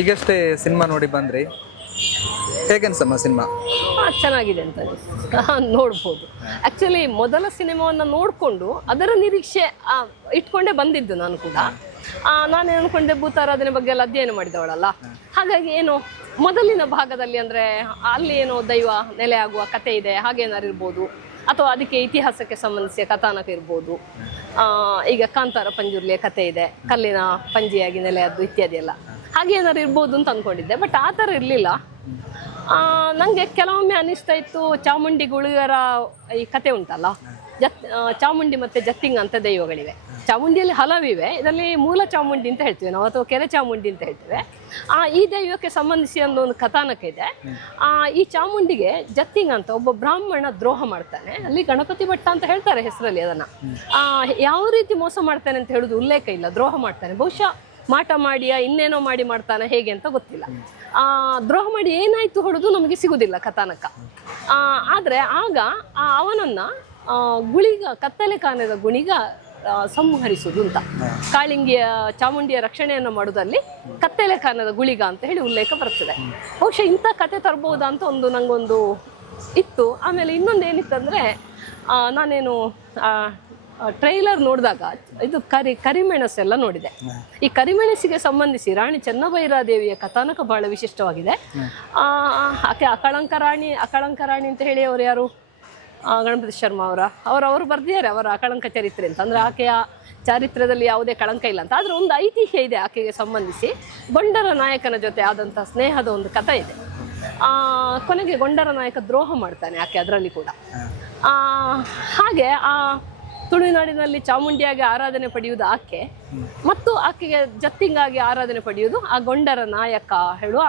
ಈಗಷ್ಟೇ ಸಿನಿಮಾ ನೋಡಿ ಬಂದ್ರಿ. ಹೇಗನ್ಸಮ್ಮ ಸಿನಿಮಾ? ಚೆನ್ನಾಗಿದೆ ಅಂತ ನೋಡ್ಬೋದು. ಆ್ಯಕ್ಚುಲಿ ಮೊದಲ ಸಿನಿಮಾವನ್ನು ನೋಡಿಕೊಂಡು ಅದರ ನಿರೀಕ್ಷೆ ಇಟ್ಕೊಂಡೇ ಬಂದಿದ್ದು ನಾನು ಕೂಡ. ನಾನು ಅನ್ಕೊಂಡೆ, ಭೂತಾರಾಧನೆ ಬಗ್ಗೆ ಎಲ್ಲ ಅಧ್ಯಯನ ಮಾಡಿದವಳಲ್ಲ. ಹಾಗಾಗಿ ಏನು, ಮೊದಲಿನ ಭಾಗದಲ್ಲಿ ಅಂದ್ರೆ ಅಲ್ಲಿ ಏನೋ ದೈವ ನೆಲೆ ಆಗುವ ಕತೆ ಇದೆ, ಹಾಗೇನಾರು ಇರ್ಬೋದು. ಅಥವಾ ಅದಕ್ಕೆ ಇತಿಹಾಸಕ್ಕೆ ಸಂಬಂಧಿಸಿದ ಕಥಾನಕ ಇರ್ಬೋದು. ಈಗ ಕಾಂತಾರ ಪಂಜುರ್ಲಿಯ ಕತೆ ಇದೆ, ಕಲ್ಲಿನ ಪಂಜಿಯಾಗಿ ನೆಲೆಯದ್ದು ಇತ್ಯಾದಿ ಎಲ್ಲ. ಏನಾದ್ರು ಇರ್ಬೋದು ಅಂತ ಅನ್ಕೊಂಡಿದ್ದೆ ಬಟ್ ಆ ಥರ ಇರಲಿಲ್ಲ. ನನಗೆ ಕೆಲವೊಮ್ಮೆ ಅನಿಸ್ತಾ ಇತ್ತು, ಚಾಮುಂಡಿ ಗುಳಿಗರ ಈ ಕತೆ ಉಂಟಲ್ಲ, ಜತ್ ಚಾಮುಂಡಿ ಮತ್ತೆ ಜತ್ತಿಂಗ್ ಅಂತ ದೈವಗಳಿವೆ. ಚಾಮುಂಡಿಯಲ್ಲಿ ಹಲವಿವೆ ಇದರಲ್ಲಿ ಮೂಲ ಚಾಮುಂಡಿ ಅಂತ ಹೇಳ್ತೀವಿ ನಾವು ಅಥವಾ ಕೆರೆ ಚಾಮುಂಡಿ ಅಂತ ಹೇಳ್ತೇವೆ. ಆ ಈ ದೈವಕ್ಕೆ ಸಂಬಂಧಿಸಿ ಒಂದು ಒಂದು ಕಥಾನಕ ಇದೆ. ಆ ಈ ಚಾಮುಂಡಿಗೆ ಜತ್ತಿಂಗ ಅಂತ ಒಬ್ಬ ಬ್ರಾಹ್ಮಣ ದ್ರೋಹ ಮಾಡ್ತಾನೆ. ಅಲ್ಲಿ ಗಣಪತಿ ಭಟ್ಟ ಅಂತ ಹೇಳ್ತಾರೆ ಹೆಸರಲ್ಲಿ ಅದನ್ನ. ಆ ಯಾವ ರೀತಿ ಮೋಸ ಮಾಡ್ತಾನೆ ಅಂತ ಹೇಳುದು ಉಲ್ಲೇಖ ಇಲ್ಲ. ದ್ರೋಹ ಮಾಡ್ತಾನೆ. ಬಹುಶಃ ಮಾಟ ಮಾಡಿಯ ಇನ್ನೇನೋ ಮಾಡಿ ಮಾಡ್ತಾನೆ ಹೇಗೆ ಅಂತ ಗೊತ್ತಿಲ್ಲ. ಆ ದ್ರೋಹ ಮಾಡಿ ಏನಾಯ್ತು ಹೊಡೆದು ನಮಗೆ ಸಿಗುದಿಲ್ಲ ಕಥಾನಕ. ಆ, ಆದ್ರೆ ಆಗ ಆ ಅವನನ್ನ ಗುಳಿಗ ಕತ್ತಲೆ ಕಾನದ ಗುಣಿಗ ಸಂಹರಿಸುವುದು ಅಂತ. ಕಾಳಿಂಗಿಯ ಚಾಮುಂಡಿಯ ರಕ್ಷಣೆಯನ್ನು ಮಾಡುವುದಲ್ಲಿ ಕತ್ತಲೆ ಕಾನದ ಗುಳಿಗ ಅಂತ ಹೇಳಿ ಉಲ್ಲೇಖ ಬರ್ತದೆ. ಬಹುಶಃ ಇಂಥ ಕತೆ ತರ್ಬೋದಾ ಅಂತ ಒಂದು ನಂಗೊಂದು ಇತ್ತು. ಆಮೇಲೆ ಇನ್ನೊಂದು ಏನಿತ್ತಂದ್ರೆ ಆ, ನಾನೇನು ಟ್ರೈಲರ್ ನೋಡಿದಾಗ ಇದು ಕರಿ ಕರಿಮೆಣಸೆಲ್ಲ ನೋಡಿದೆ. ಈ ಕರಿಮೆಣಸಿಗೆ ಸಂಬಂಧಿಸಿ ರಾಣಿ ಚೆನ್ನಭೈರಾದೇವಿಯ ಕಥಾನಕ ಬಹಳ ವಿಶಿಷ್ಟವಾಗಿದೆ. ಆ, ಆಕೆ ಅಕಳಂಕ ರಾಣಿ ಅಕಳಂಕ ರಾಣಿ ಅಂತ ಹೇಳಿ ಅವರು ಯಾರು? ಗಣಪತಿ ಶರ್ಮಾ ಅವರ, ಅವರು ಅವರು ಬರ್ದಿದ್ದಾರೆ ಅವರ ಕಳಂಕ ಚರಿತ್ರೆ ಅಂತ. ಅಂದರೆ ಆಕೆಯ ಚಾರಿತ್ರ್ಯದಲ್ಲಿ ಯಾವುದೇ ಕಳಂಕ ಇಲ್ಲ ಅಂತ. ಆದರೆ ಒಂದು ಐತಿಹ್ಯ ಇದೆ ಆಕೆಗೆ ಸಂಬಂಧಿಸಿ. ಗೊಂಡರ ನಾಯಕನ ಜೊತೆ ಆದಂಥ ಸ್ನೇಹದ ಒಂದು ಕಥೆ ಇದೆ. ಕೊನೆಗೆ ಗೊಂಡರ ನಾಯಕ ದ್ರೋಹ ಮಾಡ್ತಾನೆ ಆಕೆ ಅದರಲ್ಲಿ ಕೂಡ. ಹಾಗೆ ಆ ತುಳುನಾಡಿನಲ್ಲಿ ಚಾಮುಂಡಿಯಾಗಿ ಆರಾಧನೆ ಪಡೆಯುವುದು ಆಕೆ. ಮತ್ತು ಆಕೆಗೆ ಜತ್ತಿಂಗಾಗಿ ಆರಾಧನೆ ಪಡೆಯುವುದು ಆ ಗೊಂಡರ ನಾಯಕ ಹೇಳುವ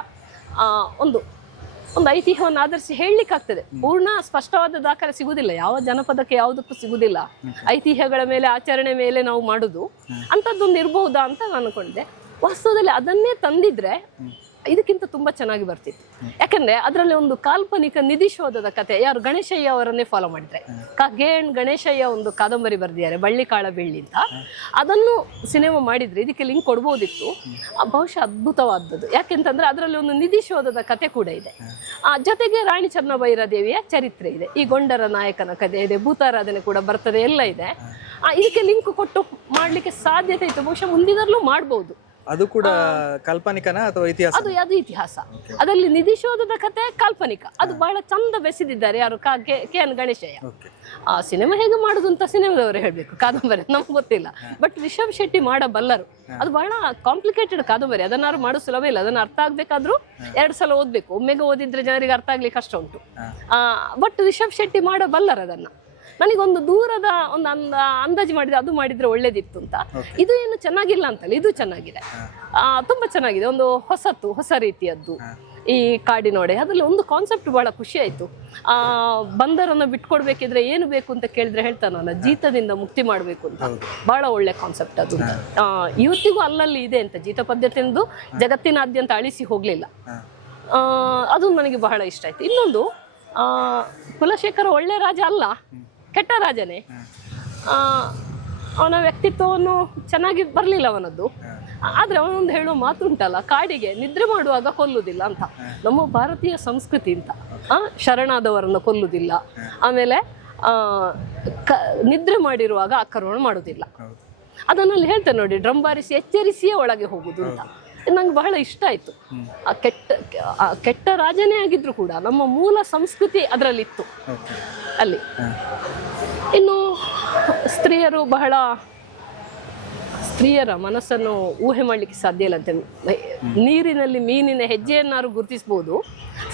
ಒಂದು ಒಂದು ಐತಿಹ್ಯವನ್ನು ಆಧರಿಸಿ ಹೇಳಲಿಕ್ಕಾಗ್ತದೆ. ಪೂರ್ಣ ಸ್ಪಷ್ಟವಾದ ದಾಖಲೆ ಸಿಗುದಿಲ್ಲ ಯಾವ ಜನಪದಕ್ಕೆ ಯಾವುದಕ್ಕೂ ಸಿಗುದಿಲ್ಲ ಐತಿಹ್ಯಗಳ ಮೇಲೆ ಆಚರಣೆ ಮೇಲೆ ನಾವು ಮಾಡುದು ಅಂತದ್ದೊಂದು ಇರಬಹುದಾ ಅಂತ ನಾನು ಅನ್ಕೊಂಡಿದ್ದೆ. ವಾಸ್ತವದಲ್ಲಿ ಅದನ್ನೇ ತಂದಿದ್ರೆ ಇದಕ್ಕಿಂತ ತುಂಬಾ ಚೆನ್ನಾಗಿ ಬರ್ತಿತ್ತು. ಯಾಕಂದ್ರೆ ಅದರಲ್ಲಿ ಒಂದು ಕಾಲ್ಪನಿಕ ನಿಧಿಶೋಧದ ಕತೆ, ಯಾರು ಗಣೇಶಯ್ಯ ಅವರನ್ನೇ ಫಾಲೋ ಮಾಡಿದ್ರೆ. ಗೇಣ್ ಗಣೇಶಯ್ಯ ಒಂದು ಕಾದಂಬರಿ ಬರೆದಿದ್ದಾರೆ ಬಳ್ಳಿಕಾಳ ಬೆಳ್ಳಿ ಅಂತ. ಅದನ್ನು ಸಿನಿಮಾ ಮಾಡಿದ್ರೆ ಇದಕ್ಕೆ ಲಿಂಕ್ ಕೊಡ್ಬೋದಿತ್ತು. ಬಹುಶಃ ಅದ್ಭುತವಾದದ್ದು. ಯಾಕೆಂತಂದ್ರೆ ಅದರಲ್ಲಿ ಒಂದು ನಿಧಿಶೋಧದ ಕತೆ ಕೂಡ ಇದೆ. ಆ, ಜೊತೆಗೆ ರಾಣಿ ಚೆನ್ನಭೈರಾದೇವಿಯ ಚರಿತ್ರೆ ಇದೆ. ಈ ಗೊಂಡರ ನಾಯಕನ ಕಥೆ ಇದೆ, ಭೂತಾರಾಧನೆ ಕೂಡ ಬರ್ತದೆ, ಎಲ್ಲ ಇದೆ. ಇದಕ್ಕೆ ಲಿಂಕ್ ಕೊಟ್ಟು ಮಾಡಲಿಕ್ಕೆ ಸಾಧ್ಯತೆ ಇತ್ತು. ಬಹುಶಃ ಮುಂದಿನಲ್ಲೂ ಮಾಡ್ಬೋದು. ಅದು ಕೂಡ ಕಾಲ್ಪನಿಕನ ಅಥವಾ ಇತಿಹಾಸ? ಅದು ಅದು ಇತಿಹಾಸ. ಅದರಲ್ಲಿ ನಿಧಿಶೋಧದ ಕತೆ ಕಾಲ್ಪನಿಕ. ಅದು ಬಹಳ ಚಂದ ಬೆಸಿದಿದ್ದಾರೆ ಯಾರು ಕಾ ಕೆ ಕೆ ಎನ್ ಗಣೇಶಯ್ಯ. ಆ ಸಿನಿಮಾ ಹೇಗೆ ಮಾಡುದು ಅಂತ ಸಿನಿಮಾದವರು ಹೇಳ್ಬೇಕು. ಕಾದಂಬರಿ ನಮ್ಗೆ ಗೊತ್ತಿಲ್ಲ. ಬಟ್ ರಿಷಬ್ ಶೆಟ್ಟಿ ಮಾಡಬಲ್ಲರು ಅದು ಬಹಳ ಕಾಂಪ್ಲಿಕೇಟೆಡ್ ಕಾದಂಬರಿ. ಅದನ್ನಾರು ಮಾಡೋ ಸುಲಭ ಇಲ್ಲ. ಅದನ್ನ ಅರ್ಥ ಆಗ್ಬೇಕಾದ್ರೂ ಎರಡು ಸಲ ಓದ್ಬೇಕು. ಒಮ್ಮೆಗೆ ಓದಿದ್ರೆ ಜನರಿಗೆ ಅರ್ಥ ಆಗ್ಲಿಕ್ಕೆ ಕಷ್ಟ ಉಂಟು. ಬಟ್ ರಿಷಬ್ ಶೆಟ್ಟಿ ಮಾಡಬಲ್ಲರು ಅದನ್ನ. ನನಗೊಂದು ದೂರದ ಒಂದು ಅಂದ ಅಂದಾಜು ಮಾಡಿದ್ರೆ ಅದು ಮಾಡಿದ್ರೆ ಒಳ್ಳೇದಿತ್ತು ಅಂತ. ಇದು ಏನು ಚೆನ್ನಾಗಿಲ್ಲ ಅಂತಲ್ಲ ಇದು ಚೆನ್ನಾಗಿದೆ. ತುಂಬ ತುಂಬಾ ಚೆನ್ನಾಗಿದೆ. ಒಂದು ಹೊಸತು ಹೊಸ ರೀತಿಯದ್ದು. ಈ ಕಾಡಿನೋಡೆ ಅದರಲ್ಲಿ ಒಂದು ಕಾನ್ಸೆಪ್ಟ್ ಬಹಳ ಖುಷಿ ಆಯ್ತು. ಆ ಬಂದರನ್ನ ಬಿಟ್ಕೊಡ್ಬೇಕಿದ್ರೆ ಏನು ಬೇಕು ಅಂತ ಕೇಳಿದ್ರೆ ಹೇಳ್ತಾನಲ್ಲ ಜೀತದಿಂದ ಮುಕ್ತಿ ಮಾಡಬೇಕು ಅಂತ. ಬಹಳ ಒಳ್ಳೆ ಕಾನ್ಸೆಪ್ಟ್ ಅದು ಆ, ಇವತ್ತಿಗೂ ಅಲ್ಲಲ್ಲಿ ಇದೆ ಅಂತ ಜೀತ ಪದ್ಧತಿಯಂದು ಜಗತ್ತಿನಾದ್ಯಂತ ಅಳಿಸಿ ಹೋಗಲಿಲ್ಲ. ಆ, ಅದು ನನಗೆ ಬಹಳ ಇಷ್ಟ ಆಯ್ತು. ಇನ್ನೊಂದು ಆ, ಕುಲಶೇಖರ ಒಳ್ಳೆ ರಾಜ ಅಲ್ಲ? ಕೆಟ್ಟ ರಾಜನೇ ಅವನ ವ್ಯಕ್ತಿತ್ವವನ್ನು ಚೆನ್ನಾಗಿ ಬರಲಿಲ್ಲ ಅವನದ್ದು. ಆದರೆ ಅವನೊಂದು ಹೇಳೋ ಮಾತು ಉಂಟಲ್ಲ ಕಾಡಿಗೆ ನಿದ್ರೆ ಮಾಡುವಾಗ ಕೊಲ್ಲುವುದಿಲ್ಲ ಅಂತ. ನಮ್ಮ ಭಾರತೀಯ ಸಂಸ್ಕೃತಿ ಅಂತ. ಶರಣಾದವರನ್ನು ಕೊಲ್ಲುವುದಿಲ್ಲ. ಆಮೇಲೆ ಕ ನಿದ್ರೆ ಮಾಡಿರುವಾಗ ಆಕ್ರಮಣ ಮಾಡುವುದಿಲ್ಲ. ಅದನ್ನಲ್ಲಿ ಹೇಳ್ತೇನೆ ನೋಡಿ ಡ್ರಮ್ ಬಾರಿಸಿ ಎಚ್ಚರಿಸಿಯೇ ಒಳಗೆ ಹೋಗುದು ಅಂತ. ನಂಗೆ ಬಹಳ ಇಷ್ಟ ಆಯಿತು. ಆ ಕೆಟ್ಟ ಆ ಕೆಟ್ಟ ರಾಜನೇ ಆಗಿದ್ರು ಕೂಡ ನಮ್ಮ ಮೂಲ ಸಂಸ್ಕೃತಿ ಅದರಲ್ಲಿತ್ತು. ಅಲ್ಲಿ. ಇನ್ನು ಸ್ತ್ರೀಯರು ಬಹಳ ಸ್ತ್ರೀಯರ ಮನಸ್ಸನ್ನು ಊಹೆ ಮಾಡಲಿಕ್ಕೆ ಸಾಧ್ಯ ಇಲ್ಲ ಅಂತೆ. ನೀರಿನಲ್ಲಿ ಮೀನಿನ ಹೆಜ್ಜೆಯನ್ನಾರು ಗುರುತಿಸ್ಬೋದು.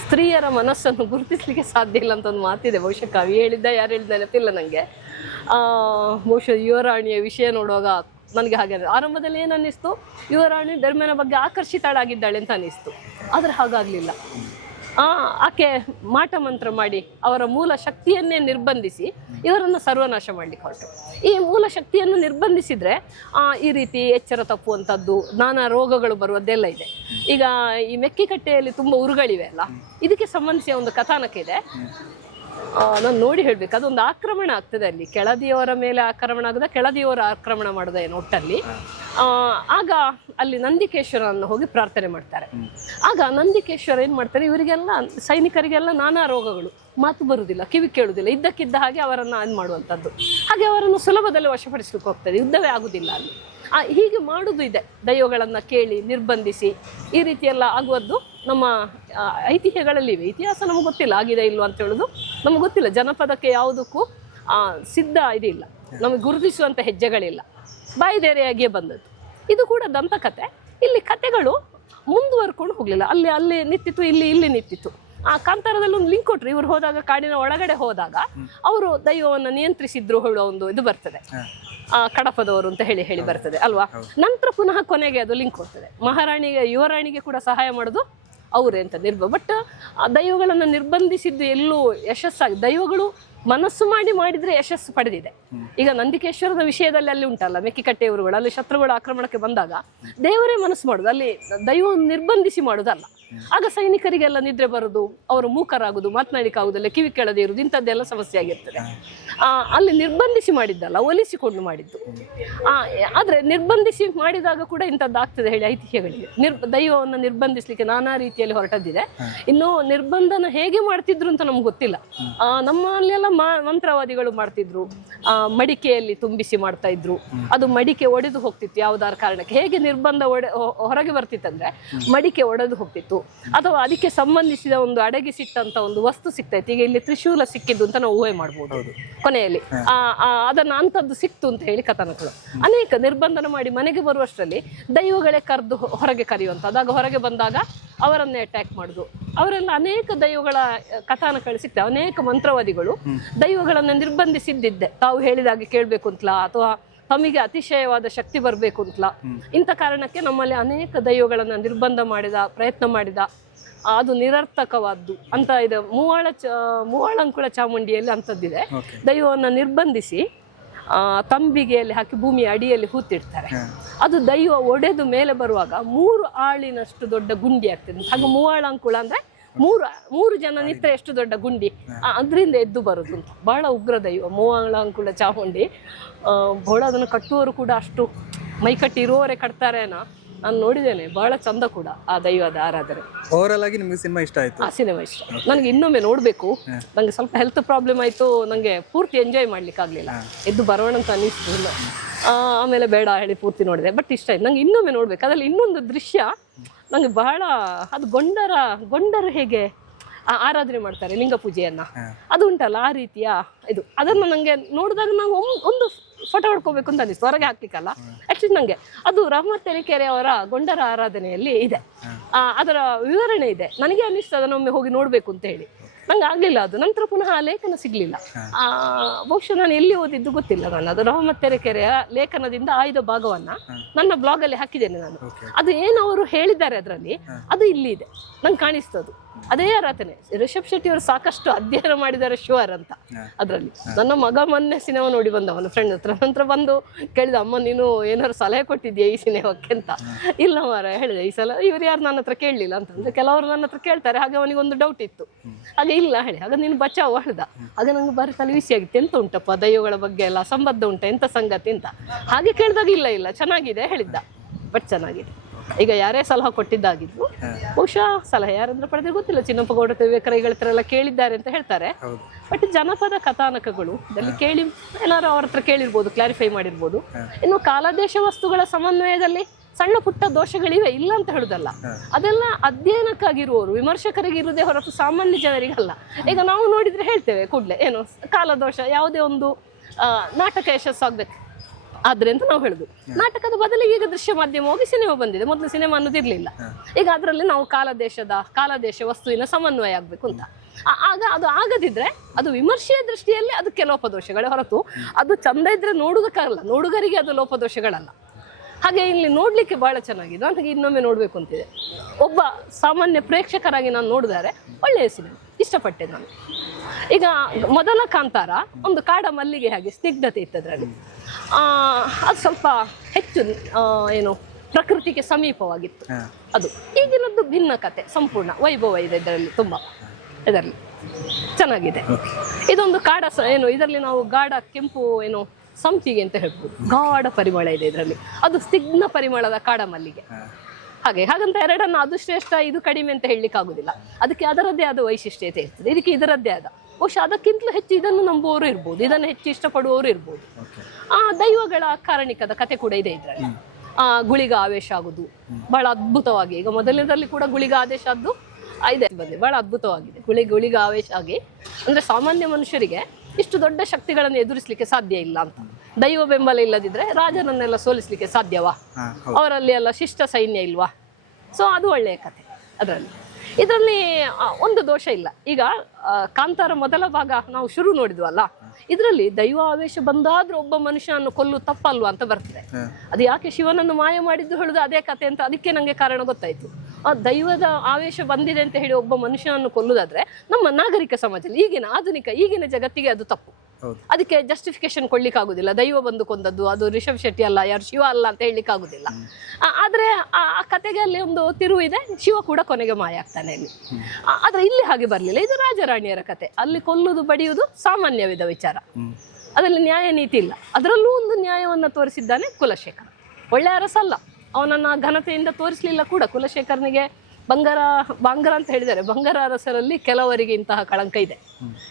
ಸ್ತ್ರೀಯರ ಮನಸ್ಸನ್ನು ಗುರುತಿಸ್ಲಿಕ್ಕೆ ಸಾಧ್ಯ ಇಲ್ಲ ಅಂತ ಒಂದು ಮಾತಿದೆ. ಬಹುಶಃ ಕವಿ ಹೇಳಿದ್ದ, ಯಾರು ಹೇಳಿದ ನೆನಪಿಲ್ಲ ನನಗೆ ಬಹುಶಃ ಯುವರಾಣಿಯ ವಿಷಯ ನೋಡುವಾಗ ನನಗೆ ಹಾಗೆ ಆರಂಭದಲ್ಲಿ ಏನು ಅನ್ನಿಸ್ತು? ಯುವರಾಣಿ ಧರ್ಮನ ಬಗ್ಗೆ ಆಕರ್ಷಿತಳಾಗಿದ್ದಾಳೆ ಅಂತ ಅನ್ನಿಸ್ತು. ಆದರೆ ಹಾಗಾಗಲಿಲ್ಲ. ಆ, ಆಕೆ ಮಾಟ ಮಂತ್ರ ಮಾಡಿ ಅವರ ಮೂಲ ಶಕ್ತಿಯನ್ನೇ ನಿರ್ಬಂಧಿಸಿ ಇವರನ್ನು ಸರ್ವನಾಶ ಮಾಡ್ಲಿಕ್ಕೆ ಹೊರಟು ಈ ಮೂಲ ಶಕ್ತಿಯನ್ನು ನಿರ್ಬಂಧಿಸಿದರೆ ಈ ರೀತಿ ಎಚ್ಚರ ತಪ್ಪುವಂಥದ್ದು ನಾನಾ ರೋಗಗಳು ಬರುವುದೆಲ್ಲ ಇದೆ. ಈಗ ಈ ಮೆಕ್ಕಿಕಟ್ಟೆಯಲ್ಲಿ ತುಂಬ ಉರುಗಳಿವೆ ಅಲ್ಲ? ಇದಕ್ಕೆ ಸಂಬಂಧಿಸಿದ ಒಂದು ಕಥಾನಕ ಇದೆ. ನಾನು ನೋಡಿ ಹೇಳ್ಬೇಕು. ಅದೊಂದು ಆಕ್ರಮಣ ಆಗ್ತದೆ ಅಲ್ಲಿ. ಕೆಳದಿಯವರ ಮೇಲೆ ಆಕ್ರಮಣ ಆಗದ, ಕೆಳದಿಯವರ ಆಕ್ರಮಣ ಮಾಡದ ಏನು ಒಟ್ಟಲ್ಲಿ. ಆಗ ಅಲ್ಲಿ ನಂದಿಕೇಶ್ವರನ್ನು ಹೋಗಿ ಪ್ರಾರ್ಥನೆ ಮಾಡ್ತಾರೆ. ಆಗ ನಂದಿಕೇಶ್ವರ ಏನ್ ಮಾಡ್ತಾರೆ, ಇವರಿಗೆಲ್ಲ ಸೈನಿಕರಿಗೆಲ್ಲ ನಾನಾ ರೋಗಗಳು. ಮಾತು ಬರುವುದಿಲ್ಲ ಕಿವಿ ಕೇಳುವುದಿಲ್ಲ ಇದ್ದಕ್ಕಿದ್ದ ಹಾಗೆ ಅವರನ್ನ ಆನ್ ಮಾಡುವಂಥದ್ದು ಹಾಗೆ ಅವರನ್ನು ಸುಲಭದಲ್ಲಿ ವಶಪಡಿಸ್ಲಿಕ್ಕೆ ಹೋಗ್ತದೆ, ಯುದ್ಧವೇ ಆಗುದಿಲ್ಲ ಅಲ್ಲಿ. ಹೀಗೆ ಮಾಡುವುದು ಇದೆ. ದೈವಗಳನ್ನು ಕೇಳಿ, ನಿರ್ಬಂಧಿಸಿ, ಈ ರೀತಿಯೆಲ್ಲ ಆಗುವದ್ದು ಆಗುವುದು ನಮ್ಮ ಐತಿಹ್ಯಗಳಲ್ಲಿವೆ. ಐತಿಹ್ಯಗಳಲ್ಲಿ ಇವೆ ಇತಿಹಾಸ ನಮಗೆ ಗೊತ್ತಿಲ್ಲ, ಆಗಿದೆ ಇಲ್ವಾ ಅಂತ ಹೇಳೋದು. ನಮಗೆ ಗೊತ್ತಿಲ್ಲ ಜನಪದಕ್ಕೆ ಯಾವುದಕ್ಕೂ ಆ, ಸಿದ್ಧ ಇದಿಲ್ಲ. ನಮಗೆ ಗುರುತಿಸುವಂಥ ಹೆಜ್ಜೆಗಳಿಲ್ಲ. ಬಾಯಿದೇರೆಯಾಗಿಯೇ ಬಂದದ್ದು. ಇದು ಕೂಡ ದಂತಕತೆ. ಇಲ್ಲಿ ಕತೆಗಳು ಮುಂದುವರ್ಕೊಂಡು ಹೋಗಲಿಲ್ಲ. ಅಲ್ಲಿ ಅಲ್ಲಿ ನಿಂತಿತ್ತು ಇಲ್ಲಿ ಇಲ್ಲಿ ನಿಂತಿತ್ತು. ಆ ಕಾಂತಾರದಲ್ಲಿ ಒಂದು ಲಿಂಕ್ ಕೊಟ್ರು. ಇವ್ರು ಹೋದಾಗ ಕಾಡಿನ ಒಳಗಡೆ ಹೋದಾಗ ಅವರು ದೈವವನ್ನು ನಿಯಂತ್ರಿಸಿದ್ರು ಹೇಳೋ ಒಂದು ಇದು ಬರ್ತದೆ. ಆ, ಕಡಪದವರು ಅಂತ ಹೇಳಿ ಹೇಳಿ ಬರ್ತದೆ ಅಲ್ವಾ? ನಂತರ ಪುನಃ ಕೊನೆಗೆ ಅದು ಲಿಂಕ್ ಹೋಗ್ತದೆ ಮಹಾರಾಣಿಗೆ ಯುವರಾಣಿಗೆ ಕೂಡ ಸಹಾಯ ಮಾಡೋದು ಅವರೇ ಅಂತ ನಿರ್ಬ ಬಟ್ ಆ ದೈವಗಳನ್ನು ನಿರ್ಬಂಧಿಸಿದ್ದು ಎಲ್ಲೂ ಯಶಸ್ಸಾಗಿ ದೈವಗಳು ಮನಸ್ಸು ಮಾಡಿ ಮಾಡಿದ್ರೆ ಯಶಸ್ಸು ಪಡೆದಿದೆ. ಈಗ ನಂದಿಕೇಶ್ವರದ ವಿಷಯದಲ್ಲಿ ಅಲ್ಲಿ ಉಂಟಲ್ಲ ಮೆಕ್ಕಿಕಟ್ಟೆಯವರುಗಳು ಅಲ್ಲಿ ಶತ್ರುಗಳು ಆಕ್ರಮಣಕ್ಕೆ ಬಂದಾಗ ದೇವರೇ ಮನಸ್ಸು ಮಾಡುದು ಅಲ್ಲಿ ದೈವ ನಿರ್ಬಂಧಿಸಿ ಮಾಡುದಲ್ಲ. ಆಗ ಸೈನಿಕರಿಗೆಲ್ಲ ನಿದ್ರೆ ಬರುದು ಅವರು ಮೂಕರಾಗುದು ಮಾತನಾಡಿಕಾಗುದಿಲ್ಲ ಕಿವಿ ಕೆಳದೆ ಇರುದು ಇಂಥದ್ದೆಲ್ಲ ಸಮಸ್ಯೆ ಆಗಿರ್ತದೆ. ಆ, ಅಲ್ಲಿ ನಿರ್ಬಂಧಿಸಿ ಮಾಡಿದ್ದಲ್ಲ ಒಲಿಸಿಕೊಂಡು ಮಾಡಿದ್ದು. ಆ, ಆದ್ರೆ ನಿರ್ಬಂಧಿಸಿ ಮಾಡಿದಾಗ ಕೂಡ ಇಂಥದ್ದಾಗ್ತದೆ ಹೇಳಿ ಐತಿಹ್ಯಗಳಿಗೆ. ನಿರ್ ದೈವವನ್ನು ನಿರ್ಬಂಧಿಸ್ಲಿಕ್ಕೆ ನಾನಾ ರೀತಿಯಲ್ಲಿ ಹೊರಟದ್ದಿದೆ. ಇನ್ನು ನಿರ್ಬಂಧನ ಹೇಗೆ ಮಾಡ್ತಿದ್ರು ಅಂತ ನಮ್ಗೆ ಗೊತ್ತಿಲ್ಲ. ಆ, ನಮ್ಮಲ್ಲೆಲ್ಲ ಮಾ- ಮಂತ್ರವಾದಿಗಳು ಮಾಡ್ತಿದ್ರು. ಆ, ಮಡಿಕೆಯಲ್ಲಿ ತುಂಬಿಸಿ ಮಾಡ್ತಾ ಇದ್ರು. ಅದು ಮಡಿಕೆ ಒಡೆದು ಹೋಗ್ತಿತ್ತು ಯಾವ್ದಾರ ಕಾರಣಕ್ಕೆ. ಹೇಗೆ ನಿರ್ಬಂಧ ಒಡೆ ಹೊರಗೆ ಬರ್ತಿತ್ತಂದ್ರೆ ಮಡಿಕೆ ಒಡೆದು ಹೋಗ್ತಿತ್ತು. ಅಥವಾ ಅದಕ್ಕೆ ಸಂಬಂಧಿಸಿದ ಒಂದು ಅಡಗಿ ಸಿಟ್ಟಂತ ಒಂದು ವಸ್ತು ಸಿಗ್ತಾ ಇತ್ತು ಈಗ ಇಲ್ಲಿ ತ್ರಿಶೂಲ ಸಿಕ್ಕಿದ್ದು ಅಂತ ನಾವು ಊಹೆ ಮಾಡ್ಬೋದು. ಕೊನೆಯಲ್ಲಿ ಅದನ್ನ ಅಂಥದ್ದು ಸಿಕ್ತು ಅಂತ ಹೇಳಿ ಕಥನಗಳು ಅನೇಕ ನಿರ್ಬಂಧನ ಮಾಡಿ ಮನೆಗೆ ಬರುವಷ್ಟರಲ್ಲಿ ದೈವಗಳೇ ಕರೆದು ಹೊರಗೆ ಕರೆಯುವಂಥದ್ದು. ಆಗ ಹೊರಗೆ ಬಂದಾಗ ಅವರನ್ನೇ ಅಟ್ಯಾಕ್ ಮಾಡುದು. ಅವರೆಲ್ಲ ಅನೇಕ ದೈವಗಳ ಕಥಾನಕಗಳು ಸಿಗ್ತವೆ. ಅನೇಕ ಮಂತ್ರವಾದಿಗಳು ದೈವಗಳನ್ನು ನಿರ್ಬಂಧಿಸಿದ್ದಿದ್ದೆ. ತಾವು ಹೇಳಿದಾಗೆ ಕೇಳಬೇಕು ಅಂತಲಾ ಅಥವಾ ತಮಗೆ ಅತಿಶಯವಾದ ಶಕ್ತಿ ಬರಬೇಕು ಅಂತಲಾ. ಇಂಥ ಕಾರಣಕ್ಕೆ ನಮ್ಮಲ್ಲಿ ಅನೇಕ ದೈವಗಳನ್ನು ನಿರ್ಬಂಧ ಮಾಡಿದ ಪ್ರಯತ್ನ ಮಾಡಿದ ಅದು ನಿರರ್ಥಕವಾದ್ದು ಅಂತ ಇದೆ ಮೂವಾಳ ಚ ಮೂವಾಳಂಕುಳ ಚಾಮುಂಡಿಯಲ್ಲಿ ಅಂಥದ್ದಿದೆ. ದೈವವನ್ನು ನಿರ್ಬಂಧಿಸಿ ಆ, ತಂಬಿಗೆಯಲ್ಲಿ ಹಾಕಿ ಭೂಮಿಯ ಅಡಿಯಲ್ಲಿ ಹೂತಿಡ್ತಾರೆ. ಅದು ದೈವ ಒಡೆದು ಮೇಲೆ ಬರುವಾಗ ಮೂರು ಆಳಿನಷ್ಟು ದೊಡ್ಡ ಗುಂಡಿ ಆಗ್ತದೆ. ಹಾಗೆ ಮೂವಾಳಂಕುಳ ಅಂದ್ರೆ ಮೂರು ಮೂರು ಜನ ನಿತ್ರೆ ಎಷ್ಟು ದೊಡ್ಡ ಗುಂಡಿ? ಅದರಿಂದ ಎದ್ದು ಬರೋದು ಬಹಳ ಉಗ್ರ ದೈವ ಮೂವಾಳಂಕುಳ ಚಾಮುಂಡಿ ಆ, ಬಹಳ ಅದನ್ನು ಕಟ್ಟುವವರು ಕೂಡ ಅಷ್ಟು ಮೈ ಮೈಕಟ್ಟಿ ಇರುವವರೇ ಕಟ್ತಾರೇನಾ? ನಾನು ನೋಡಿದ್ದೇನೆ ಬಹಳ ಚಂದ ಕೂಡ ಆ ದೈವದ ಆರಾಧನೆ. ಓವರಲ್ ಆಗಿ ನಿಮಗೆ ಸಿನಿಮಾ ಇಷ್ಟ ಆಯ್ತು? ಆ ಸಿನಿಮಾ ಇಷ್ಟ. ನನಗೆ ಇನ್ನೊಮ್ಮೆ ನೋಡಬೇಕು. ನನಗೆ ಸ್ವಲ್ಪ ಹೆಲ್ತ್ ಪ್ರಾಬ್ಲಮ್ ಆಯಿತು ನನಗೆ ಪೂರ್ತಿ ಎಂಜಾಯ್ ಮಾಡ್ಲಿಕ್ಕೆ ಆಗಲಿಲ್ಲ. ಎದ್ದು ಬರೋಣ ಅಂತ ಅನ್ನಿಸ್ತು ಆಮೇಲೆ ಬೇಡ ಹೇಳಿ ಪೂರ್ತಿ ನೋಡಿದೆ. ಬಟ್ ಇಷ್ಟ ಆಯ್ತು. ನಂಗೆ ಇನ್ನೊಮ್ಮೆ ನೋಡ್ಬೇಕು. ಅದ್ರಲ್ಲಿ ಇನ್ನೊಂದು ದೃಶ್ಯ ನನಗೆ ಬಹಳ ಅದು ಗೊಂಡರ ಗೊಂಡರು ಹೇಗೆ ಆರಾಧನೆ ಮಾಡ್ತಾರೆ ಲಿಂಗ ಪೂಜೆಯನ್ನ. ಅದು ಉಂಟಲ್ಲ ಆ ರೀತಿಯ ಇದು. ಅದನ್ನು ನನಗೆ ನೋಡಿದಾಗ ನಾವು ಒಂದು ಫೋಟೋ ಹೊಡ್ಕೋಬೇಕು ಅಂತ ಅನಿಸ್ತು ಹೊರಗೆ ಹಾಕ್ಲಿಕ್ಕಲ್ಲ. ಆಕ್ಚುಲಿ ನನಗೆ ಅದು ರಹಮತ್ ತೆಲಿಕೆರೆ ಅವರ ಗೊಂಡರ ಆರಾಧನೆಯಲ್ಲಿ ಇದೆ. ಅದರ ವಿವರಣೆ ಇದೆ. ನನಗೆ ಅನಿಸ್ತು ಅದನ್ನೊಮ್ಮೆ ಹೋಗಿ ನೋಡಬೇಕು ಅಂತ ಹೇಳಿ. ನಂಗೆ ಆಗ್ಲಿಲ್ಲ ಅದು. ನಂತರ ಪುನಃ ಆ ಲೇಖನ ಸಿಗ್ಲಿಲ್ಲ. ಆ, ಬಹುಶಃ ನಾನು ಎಲ್ಲಿ ಓದಿದ್ದು ಗೊತ್ತಿಲ್ಲ ನಾನು. ಅದು ರಹಮತ್ ತೆರೆಕೆರೆಯ ಲೇಖನದಿಂದ ಆಯ್ದ ಭಾಗವನ್ನ ನನ್ನ ಬ್ಲಾಗ್ ಅಲ್ಲಿ ಹಾಕಿದ್ದೇನೆ ನಾನು. ಅದು ಏನು ಅವರು ಹೇಳಿದ್ದಾರೆ ಅದರಲ್ಲಿ ಅದು ಇಲ್ಲಿ ಇದೆ. ನಂಗೆ ಕಾಣಿಸ್ತು ಅದು ಆರಾಧನೆ. ರಿಷಬ್ ಶೆಟ್ಟಿ ಅವರು ಸಾಕಷ್ಟು ಅಧ್ಯಯನ ಮಾಡಿದ್ದಾರೆ ಶುವರ್ ಅಂತ ಅದರಲ್ಲಿ. ನನ್ನ ಮಗ ಮೊನ್ನೆ ಸಿನಿಮಾ ನೋಡಿ ಬಂದ ಅವನ ಫ್ರೆಂಡ್ ಹತ್ರ. ನಂತರ ಬಂದು ಕೇಳಿದ ಅಮ್ಮ ನೀನು ಏನಾದ್ರು ಸಲಹೆ ಕೊಟ್ಟಿದ್ಯಾ ಈ ಸಿನಿಮಾಕ್ಕೆ? ಅಂತ. ಇಲ್ಲ ಮಾರ ಹೇಳಿದೆ. ಈ ಸಲ ಇವ್ರು ಯಾರು ನನ್ನ ಹತ್ರ ಕೇಳಲಿಲ್ಲ? ಅಂತಂದ್ರೆ ಕೆಲವರು ನನ್ನ ಹತ್ರ ಕೇಳ್ತಾರೆ. ಹಾಗೆ ಅವನಿಗೆ ಒಂದು ಡೌಟ್ ಇತ್ತು. ಹಾಗೆ ಇಲ್ಲ ಹೇಳಿ. ಆಗ ನೀನು ಬಚಾವ್ ಹೇಳ್ದ ಆಗ ನಂಗೆ ಬಾರಿ ತಲೆ ಬಿಸಿ ಆಗಿತ್ತು ಎಂತ ಉಂಟಪ್ಪ ದೈವಗಳ ಬಗ್ಗೆ ಎಲ್ಲ? ಸಂಬಂಧ ಉಂಟ? ಎಂತ ಸಂಗತಿ? ಅಂತ. ಹಾಗೆ ಕೇಳಿದಾಗ ಇಲ್ಲ ಇಲ್ಲ. ಚೆನ್ನಾಗಿದೆ ಹೇಳಿದ್ದ. ಬಟ್ ಚೆನ್ನಾಗಿದೆ. ಈಗ ಯಾರೇ ಸಲಹೆ ಕೊಟ್ಟಿದ್ದಾಗಿದ್ರು ಬಹುಶಃ ಸಲಹೆ ಯಾರಂದ್ರೆ ಪಡೆದ್ರೆ ಗೊತ್ತಿಲ್ಲ. ಚಿನ್ನಪ್ಪ ಗೌಡ ತ್ರಿವೇಕರೈಗಳ ಹತ್ರ ಎಲ್ಲ ಕೇಳಿದ್ದಾರೆ ಅಂತ ಹೇಳ್ತಾರೆ. ಬಟ್ ಜನಪದ ಕಥಾನಕಗಳು ಇದರಲ್ಲಿ ಕೇಳಿ ಏನಾದ್ರು ಅವ್ರ ಹತ್ರ ಕೇಳಿರ್ಬೋದು ಕ್ಲಾರಿಫೈ ಮಾಡಿರ್ಬೋದು. ಇನ್ನು ಕಾಲದೇಶ ವಸ್ತುಗಳ ಸಮನ್ವಯದಲ್ಲಿ ಸಣ್ಣ ಪುಟ್ಟ ದೋಷಗಳಿವೆ ಇಲ್ಲ ಅಂತ ಹೇಳುದಲ್ಲ. ಅದೆಲ್ಲ ಅಧ್ಯಯನಕ್ಕಾಗಿರುವವರು ವಿಮರ್ಶಕರಿಗೆ ಇರುವುದೇ ಹೊರತು ಸಾಮಾನ್ಯ ಜನರಿಗಲ್ಲ. ಈಗ ನಾವು ನೋಡಿದ್ರೆ ಹೇಳ್ತೇವೆ ಕೂಡಲೇ ಏನು ಕಾಲದೋಷ ಯಾವುದೇ ಒಂದು ನಾಟಕ ಯಶಸ್ಸಾಗ್ಬೇಕು ಆದ್ರೆ ಅಂತ ನಾವು ಹೇಳುದು. ನಾಟಕದ ಬದಲಿಗೆ ಈಗ ದೃಶ್ಯ ಮಾಧ್ಯಮವಾಗಿ ಸಿನಿಮಾ ಬಂದಿದೆ. ಮೊದಲು ಸಿನಿಮಾ ಅನ್ನೋದಿರ್ಲಿಲ್ಲ. ಈಗ ಅದರಲ್ಲಿ ನಾವು ಕಾಲದೇಶದ ಕಾಲದೇಶ ವಸ್ತುವಿನ ಸಮನ್ವಯ ಆಗ್ಬೇಕು ಅಂತ. ಆಗ ಅದು ಆಗದಿದ್ರೆ ಅದು ವಿಮರ್ಶೆಯ ದೃಷ್ಟಿಯಲ್ಲಿ ಅದು ಕೆಲವು ಲೋಪದೋಷಗಳೇ ಹೊರತು ಅದು ಚಂದ ಇದ್ರೆ ನೋಡುದಕ್ಕಾಗಲ್ಲ. ನೋಡುಗರಿಗೆ ಅದು ಲೋಪದೋಷಗಳಲ್ಲ. ಹಾಗೆ ಇಲ್ಲಿ ನೋಡ್ಲಿಕ್ಕೆ ಬಹಳ ಚೆನ್ನಾಗಿದೆ. ನನಗೆ ಇನ್ನೊಮ್ಮೆ ನೋಡ್ಬೇಕು ಅಂತಿದೆ. ಒಬ್ಬ ಸಾಮಾನ್ಯ ಪ್ರೇಕ್ಷಕರಾಗಿ ನಾನು ನೋಡಿದರೆ. ಒಳ್ಳೆಯ ಸಿನಿಮಾ. ಇಷ್ಟಪಟ್ಟೆ ನಾನು. ಈಗ ಮೊದಲ ಕಾಂತಾರ ಒಂದು ಕಾಡ ಮಲ್ಲಿಗೆ ಹಾಗೆ ಸ್ನಿಗ್ಧತೆ ಇತ್ತು ಅದರಲ್ಲಿ ಅದು ಸ್ವಲ್ಪ ಹೆಚ್ಚು ಆ, ಏನು ಪ್ರಕೃತಿಗೆ ಸಮೀಪವಾಗಿತ್ತು. ಅದು ಈಗಿನದ್ದು ಭಿನ್ನ ಕತೆ ಸಂಪೂರ್ಣ ವೈಭವ ಇದೆ ಇದರಲ್ಲಿ ತುಂಬ ಇದರಲ್ಲಿ. ಚೆನ್ನಾಗಿದೆ. ಇದೊಂದು ಕಾಡ ಏನು ಇದರಲ್ಲಿ ನಾವು ಗಾಢ ಕೆಂಪು ಏನು ಸಂಪಿಗೆ ಅಂತ ಹೇಳ್ಬೋದು. ಗಾಢ ಪರಿಮಳ ಇದೆ ಇದರಲ್ಲಿ. ಅದು ಸ್ನಿಗ್ಧ ಪರಿಮಳದ ಕಾಡ ಮಲ್ಲಿಗೆ. ಹಾಗೆ ಹಾಗಂತ ಎರಡನ್ನು ಅದು ಶ್ರೇಷ್ಠ ಇದು ಕಡಿಮೆ ಅಂತ ಹೇಳಲಿಕ್ಕೆ ಆಗುದಿಲ್ಲ. ಅದಕ್ಕೆ ಅದರದ್ದೇ ಆದ ವೈಶಿಷ್ಟ್ಯತೆ ಇರ್ತದೆ. ಇದಕ್ಕೆ ಇದರದ್ದೇ ಆದ. ಬಹುಶಃ ಅದಕ್ಕಿಂತಲೂ ಹೆಚ್ಚು ಇದನ್ನು ನಂಬುವವರು ಇರ್ಬೋದು. ಇದನ್ನು ಹೆಚ್ಚು ಇಷ್ಟಪಡುವವರು ಇರ್ಬೋದು. ಆ ದೈವಗಳ ಕಾರಣಿಕದ ಕತೆ ಕೂಡ ಇದೆ ಇದರಲ್ಲಿ. ಆ ಗುಳಿಗ ಆವೇಶ ಆಗುದು. ಬಹಳ ಅದ್ಭುತವಾಗಿ. ಈಗ ಮೊದಲನೇದರಲ್ಲಿ ಕೂಡ ಗುಳಿಗ ಆದೇಶ ಆದ್ದು ಇದೆ. ಬಂದಿದೆ ಬಹಳ ಅದ್ಭುತವಾಗಿದೆ. ಗುಳಿ ಗುಳಿಗ ಆವೇಶ ಆಗಿ ಅಂದ್ರೆ ಸಾಮಾನ್ಯ ಮನುಷ್ಯರಿಗೆ ಇಷ್ಟು ದೊಡ್ಡ ಶಕ್ತಿಗಳನ್ನು ಎದುರಿಸಲಿಕ್ಕೆ ಸಾಧ್ಯ ಇಲ್ಲ ಅಂತ. ದೈವ ಬೆಂಬಲ ಇಲ್ಲದಿದ್ರೆ ರಾಜನನ್ನೆಲ್ಲ ಸೋಲಿಸಲಿಕ್ಕೆ ಸಾಧ್ಯವಾ? ಅವರಲ್ಲಿ ಎಲ್ಲ ಶಿಷ್ಟ ಸೈನ್ಯ ಇಲ್ವಾ? ಸೊ ಅದು ಒಳ್ಳೆಯ ಕತೆ ಅದರಲ್ಲಿ. ಇದರಲ್ಲಿ ಒಂದು ದೋಷ ಇಲ್ಲ. ಈಗ ಕಾಂತಾರ ಮೊದಲ ಭಾಗ ನಾವು ಶುರು ನೋಡಿದ್ವಲ್ಲ ಇದರಲ್ಲಿ ದೈವ ಆವೇಶ ಬಂದಾದ್ರೂ ಒಬ್ಬ ಮನುಷ್ಯನನ್ನು ಕೊಲ್ಲು ತಪ್ಪಲ್ವಾ ಅಂತ ಬರ್ತದೆ. ಅದು ಯಾಕೆ ಶಿವನನ್ನು ಮಾಯ ಮಾಡಿದ್ದು ಹೇಳುದು ಅದೇ ಕತೆ ಅಂತ ಅದಕ್ಕೆ ನಂಗೆ ಕಾರಣ ಗೊತ್ತಾಯ್ತು. ಆ ದೈವದ ಆವೇಶ ಬಂದಿದೆ ಅಂತ ಹೇಳಿ ಒಬ್ಬ ಮನುಷ್ಯನನ್ನು ಕೊಲ್ಲುದಾದ್ರೆ ನಮ್ಮ ನಾಗರಿಕ ಸಮಾಜದಲ್ಲಿ ಈಗಿನ ಆಧುನಿಕ ಈಗಿನ ಜಗತ್ತಿಗೆ ಅದು ತಪ್ಪು. ಅದಕ್ಕೆ ಜಸ್ಟಿಫಿಕೇಶನ್ ಕೊಡ್ಲಿಕ್ಕೆ ಆಗುದಿಲ್ಲ ದೈವ ಬಂದು ಕೊಂದದ್ದು ಅದು ರಿಷಬ್ ಶೆಟ್ಟಿ ಅಲ್ಲ ಯಾರು ಶಿವ ಅಲ್ಲ ಅಂತ ಹೇಳಲಿಕ್ಕೆ ಆಗುದಿಲ್ಲ ಆದ್ರೆ ಆ ಕತೆಗೆ ಅಲ್ಲಿ ಒಂದು ತಿರುವು ಇದೆ ಶಿವ ಕೂಡ ಕೊನೆಗೆ ಮಾಯ ಆಗ್ತಾನೆ ಅಲ್ಲಿ ಆದ್ರೆ ಇಲ್ಲಿ ಹಾಗೆ ಬರ್ಲಿಲ್ಲ. ಇದು ರಾಜರಾಣಿಯರ ಕತೆ. ಅಲ್ಲಿ ಕೊಲ್ಲುದು ಬಡಿಯುವುದು ಸಾಮಾನ್ಯವಿದ ವಿಚಾರ. ಅದರಲ್ಲಿ ನ್ಯಾಯ ನೀತಿ ಇಲ್ಲ. ಅದರಲ್ಲೂ ಒಂದು ನ್ಯಾಯವನ್ನ ತೋರಿಸಿದ್ದಾನೆ ಕುಲಶೇಖರ. ಒಳ್ಳೆ ಅರಸಲ್ಲ. ಅವನನ್ನ ಘನತೆಯಿಂದ ತೋರಿಸಲಿಲ್ಲ ಕೂಡ. ಕುಲಶೇಖರ್ನಿಗೆ ಬಂಗಾರ ಬಂಗಾರ ಅಂತ ಹೇಳಿದರೆ ಬಂಗಾರ ಅರಸರಲ್ಲಿ ಕೆಲವರಿಗೆ ಇಂತಹ ಕಳಂಕ ಇದೆ.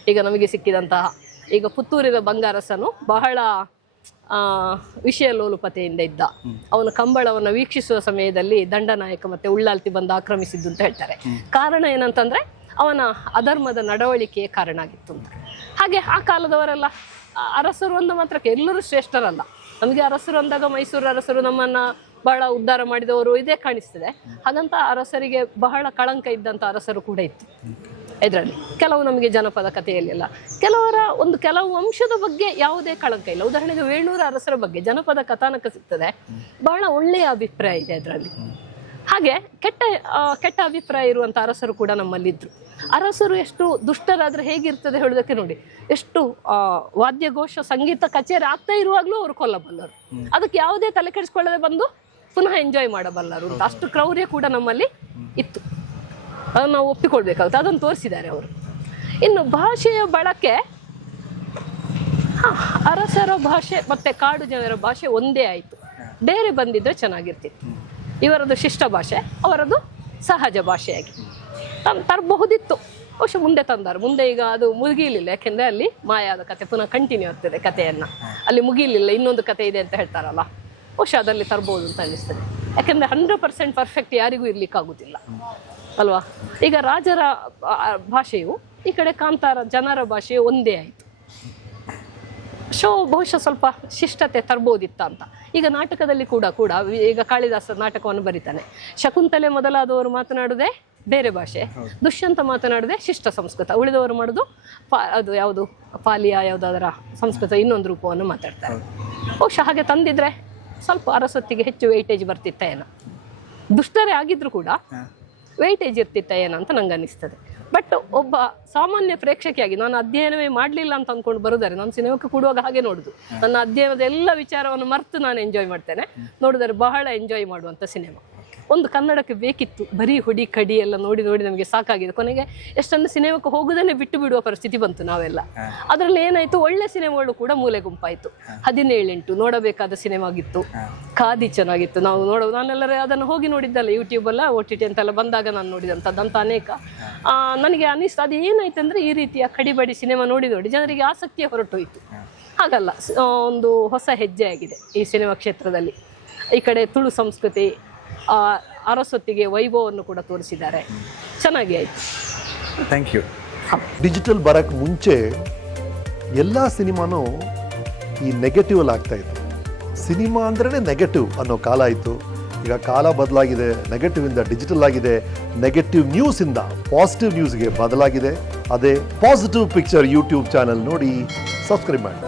ಈಗ ನಮಗೆ ಸಿಕ್ಕಿದಂತಹ ಈಗ ಪುತ್ತೂರಿನ ಬಂಗಾರಸನು ಬಹಳ ವಿಷಯ ಲೋಲುಪತೆಯಿಂದ ಇದ್ದ. ಅವನ ಕಂಬಳವನ್ನು ವೀಕ್ಷಿಸುವ ಸಮಯದಲ್ಲಿ ದಂಡನಾಯಕ ಮತ್ತೆ ಉಳ್ಳಾಲ್ತಿ ಬಂದು ಆಕ್ರಮಿಸಿದ್ದು ಅಂತ ಹೇಳ್ತಾರೆ. ಕಾರಣ ಏನಂತಂದ್ರೆ, ಅವನ ಅಧರ್ಮದ ನಡವಳಿಕೆಯೇ ಕಾರಣ ಆಗಿತ್ತು ಅಂತ. ಹಾಗೆ ಆ ಕಾಲದವರೆಲ್ಲ ಅರಸರು ಅಂದ ಮಾತ್ರಕ್ಕೆ ಎಲ್ಲರೂ ಶ್ರೇಷ್ಠರಲ್ಲ. ನಮಗೆ ಅರಸರು ಅಂದಾಗ ಮೈಸೂರು ಅರಸರು ನಮ್ಮನ್ನ ಬಹಳ ಉದ್ಧಾರ ಮಾಡಿದವರು ಇದೇ ಕಾಣಿಸ್ತದೆ. ಹಾಗಂತ ಅರಸರಿಗೆ ಬಹಳ ಕಳಂಕ ಇದ್ದಂತ ಅರಸರು ಕೂಡ ಇತ್ತು. ಇದರಲ್ಲಿ ಕೆಲವು ನಮಗೆ ಜನಪದ ಕಥೆಯಲ್ಲೆಲ್ಲ ಕೆಲವರ ಒಂದು ಕೆಲವು ಅಂಶದ ಬಗ್ಗೆ ಯಾವುದೇ ಕಳಂಕ ಇಲ್ಲ. ಉದಾಹರಣೆಗೆ ವೇಣೂರ ಅರಸರ ಬಗ್ಗೆ ಜನಪದ ಕಥಾನಕ ಸಿಗ್ತದೆ. ಬಹಳ ಒಳ್ಳೆಯ ಅಭಿಪ್ರಾಯ ಇದೆ ಅದರಲ್ಲಿ. ಹಾಗೆ ಕೆಟ್ಟ ಕೆಟ್ಟ ಅಭಿಪ್ರಾಯ ಇರುವಂಥ ಅರಸರು ಕೂಡ ನಮ್ಮಲ್ಲಿದ್ದರು ಅರಸರು ಎಷ್ಟು ದುಷ್ಟರಾದರೆ ಹೇಗಿರ್ತದೆ ಹೇಳೋದಕ್ಕೆ ನೋಡಿ. ಎಷ್ಟು ವಾದ್ಯಘೋಷ, ಸಂಗೀತ ಕಚೇರಿ ಆಗ್ತಾ ಇರುವಾಗಲೂ ಅವರು ಕೊಲ್ಲಬಲ್ಲರು ಅದಕ್ಕೆ ಯಾವುದೇ ತಲೆ ಕೆಡಿಸ್ಕೊಳ್ಳದೆ ಬಂದು ಪುನಃ ಎಂಜಾಯ್ ಮಾಡಬಲ್ಲರು ಅಂತ. ಅಷ್ಟು ಕ್ರೌರ್ಯ ಕೂಡ ನಮ್ಮಲ್ಲಿ ಇತ್ತು. ಅದನ್ನು ನಾವು ಒಪ್ಪಿಕೊಳ್ಬೇಕಾಗುತ್ತೆ. ಅದನ್ನು ತೋರಿಸಿದ್ದಾರೆ ಅವರು. ಇನ್ನು ಭಾಷೆಯ ಬಳಕೆ, ಅರಸರ ಭಾಷೆ ಮತ್ತೆ ಕಾಡು ಜನರ ಭಾಷೆ ಒಂದೇ ಆಯಿತು. ಬೇರೆ ಬಂದಿದ್ರೆ ಚೆನ್ನಾಗಿರ್ತಿತ್ತು. ಇವರದು ಶಿಷ್ಟ ಭಾಷೆ, ಅವರದು ಸಹಜ ಭಾಷೆಯಾಗಿ. ತಂದು ತರಬಹುದಿತ್ತು. ಬಹುಶಃ ಮುಂದೆ ತಂದರು. ಮುಂದೆ ಈಗ ಅದು ಮುಗಿಲಿಲ್ಲ ಯಾಕೆಂದರೆ ಅಲ್ಲಿ ಮಾಯಾದ ಕತೆ ಪುನಃ ಕಂಟಿನ್ಯೂ ಆಗ್ತದೆ ಕಥೆಯನ್ನು. ಅಲ್ಲಿ ಮುಗಿಲಿಲ್ಲ ಇನ್ನೊಂದು ಕತೆ ಇದೆ ಅಂತ ಹೇಳ್ತಾರಲ್ಲ. ಬಹುಶಃ ಅದರಲ್ಲಿ ತರ್ಬೋದು ಅಂತ ಅನ್ನಿಸ್ತದೆ. ಯಾಕೆಂದರೆ ಹಂಡ್ರೆಡ್ ಪರ್ಸೆಂಟ್ ಪರ್ಫೆಕ್ಟ್ ಯಾರಿಗೂ ಇರ್ಲಿಕ್ಕಾಗುದಿಲ್ಲ. ಅಲ್ವಾ? ಈಗ ರಾಜರ ಭಾಷೆಯು ಈ ಕಡೆ ಕಾಂತಾರ ಜನರ ಭಾಷೆಯು ಒಂದೇ ಆಯಿತು. ಶೋ ಬಹುಶಃ ಸ್ವಲ್ಪ ಶಿಷ್ಟತೆ ತರ್ಬೋದಿತ್ತ ಅಂತ. ಈಗ ನಾಟಕದಲ್ಲಿ ಕೂಡ ಕೂಡ ಈಗ ಕಾಳಿದಾಸ ನಾಟಕವನ್ನು ಬರೀತಾನೆ. ಶಕುಂತಲೆ ಮೊದಲಾದವರು ಮಾತನಾಡುದೇ ಬೇರೆ ಭಾಷೆ. ದುಷ್ಯಂತ ಮಾತನಾಡುದೇ ಶಿಷ್ಟ ಸಂಸ್ಕೃತ. ಉಳಿದವರು ಮಾಡೋದು ಪಾ ಅದು ಯಾವುದು? ಪಾಲಿಯ ಯಾವುದಾದ್ರ ಸಂಸ್ಕೃತ ಇನ್ನೊಂದು ರೂಪವನ್ನು ಮಾತಾಡ್ತಾರೆ. ಬಹುಶಃ ಹಾಗೆ ತಂದಿದ್ರೆ ಸ್ವಲ್ಪ ಅರಸೊತ್ತಿಗೆ ಹೆಚ್ಚು ವೆಯ್ಟೇಜ್ ಬರ್ತಿತ್ತ ಏನೋ ದುಷ್ಟರೇ ಆಗಿದ್ರು ಕೂಡ ವೆಯ್ಟೇಜ್ ಇರ್ತಿತ್ತ ಅಂತ ನಂಗೆ ಅನಿಸ್ತದೆ. ಬಟ್ ಒಬ್ಬ ಸಾಮಾನ್ಯ ಪ್ರೇಕ್ಷಕಿಯಾಗಿ ನಾನು ಅಧ್ಯಯನವೇ ಮಾಡಲಿಲ್ಲ ಅಂತ ಅಂದ್ಕೊಂಡು ಬರೋದಾರೆ ನಾನು ಸಿನಿಮಾಕ್ಕೆ ಕೊಡುವಾಗ ಹಾಗೆ ನೋಡುದು. ನನ್ನ ಅಧ್ಯಯನದ ಎಲ್ಲ ವಿಚಾರವನ್ನು ಮರೆತು ನಾನು ಎಂಜಾಯ್ ಮಾಡ್ತೇನೆ. ನೋಡಿದರೆ ಬಹಳ ಎಂಜಾಯ್ ಮಾಡುವಂಥ ಸಿನಿಮಾ ಒಂದು ಕನ್ನಡಕ್ಕೆ ಬೇಕಿತ್ತು ಬರೀ ಹುಡಿ ಕಡಿ ಎಲ್ಲ ನೋಡಿ ನೋಡಿ ನಮಗೆ ಸಾಕಾಗಿದೆ. ಕೊನೆಗೆ ಎಷ್ಟೊಂದು ಸಿನಿಮಾಕ್ಕೆ ಹೋಗುದನ್ನೇ ಬಿಟ್ಟು ಬಿಡುವ ಪರಿಸ್ಥಿತಿ ಬಂತು ನಾವೆಲ್ಲ. ಅದರಲ್ಲಿ ಏನಾಯ್ತು ಒಳ್ಳೆ ಸಿನಿಮಾಗಳು ಕೂಡ ಮೂಲೆ ಗುಂಪಾಯಿತು. ಹದಿನೇಳೆಂಟು ನೋಡಬೇಕಾದ ಸಿನಿಮಾಗಿತ್ತು. ಖಾದಿ ಚೆನ್ನಾಗಿತ್ತು. ನಾವು ನೋಡೋ ನಾನೆಲ್ಲರೂ ಅದನ್ನು ಹೋಗಿ ನೋಡಿದ್ದಲ್ಲ ಯೂಟ್ಯೂಬ್ ಅಲ್ಲ ಓ ಟಿ ಟಿ ಅಂತೆಲ್ಲ ಬಂದಾಗ ನಾನು ನೋಡಿದಂಥದ್ದಂತ ಅನೇಕ. ನನಗೆ ಅನಿಸ್ತು ಅದು ಏನಾಯ್ತು ಅಂದರೆ ಈ ರೀತಿಯ ಕಡಿಬಡಿ ಸಿನಿಮಾ ನೋಡಿ ನೋಡಿ ಜನರಿಗೆ ಆಸಕ್ತಿಯೇ ಹೊರಟೋಯ್ತು. ಹಾಗಲ್ಲ ಒಂದು ಹೊಸ ಹೆಜ್ಜೆ ಆಗಿದೆ ಈ ಸಿನಿಮಾ ಕ್ಷೇತ್ರದಲ್ಲಿ. ಈ ಕಡೆ ತುಳು ಸಂಸ್ಕೃತಿ ಅರಸೊತ್ತಿಗೆ ವೈಭವವನ್ನು ಕೂಡ ತೋರಿಸಿದ್ದಾರೆ. ಚೆನ್ನಾಗಿ ಆಯಿತು. ಥ್ಯಾಂಕ್ ಯು ಡಿಜಿಟಲ್ ಬರೋಕ್ಕೆ ಮುಂಚೆ ಎಲ್ಲ ಸಿನಿಮಾನೂ ಈ ನೆಗೆಟಿವ್ ಅಲ್ಲಿ ಆಗ್ತಾ ಇತ್ತು. ಸಿನಿಮಾ ಅಂದ್ರೆ ನೆಗೆಟಿವ್ ಅನ್ನೋ ಕಾಲ ಇತ್ತು. ಈಗ ಕಾಲ ಬದಲಾಗಿದೆ ನೆಗೆಟಿವ್ ಇಂದ ಡಿಜಿಟಲ್ ಆಗಿದೆ ನೆಗೆಟಿವ್ ನ್ಯೂಸ್ ಇಂದ ಪಾಸಿಟಿವ್ ನ್ಯೂಸ್ಗೆ ಬದಲಾಗಿದೆ. ಅದೇ ಪಾಸಿಟಿವ್ ಪಿಕ್ಚರ್ ಯೂಟ್ಯೂಬ್ ಚಾನೆಲ್ ನೋಡಿ ಸಬ್ಸ್ಕ್ರೈಬ್ ಮಾಡಿ.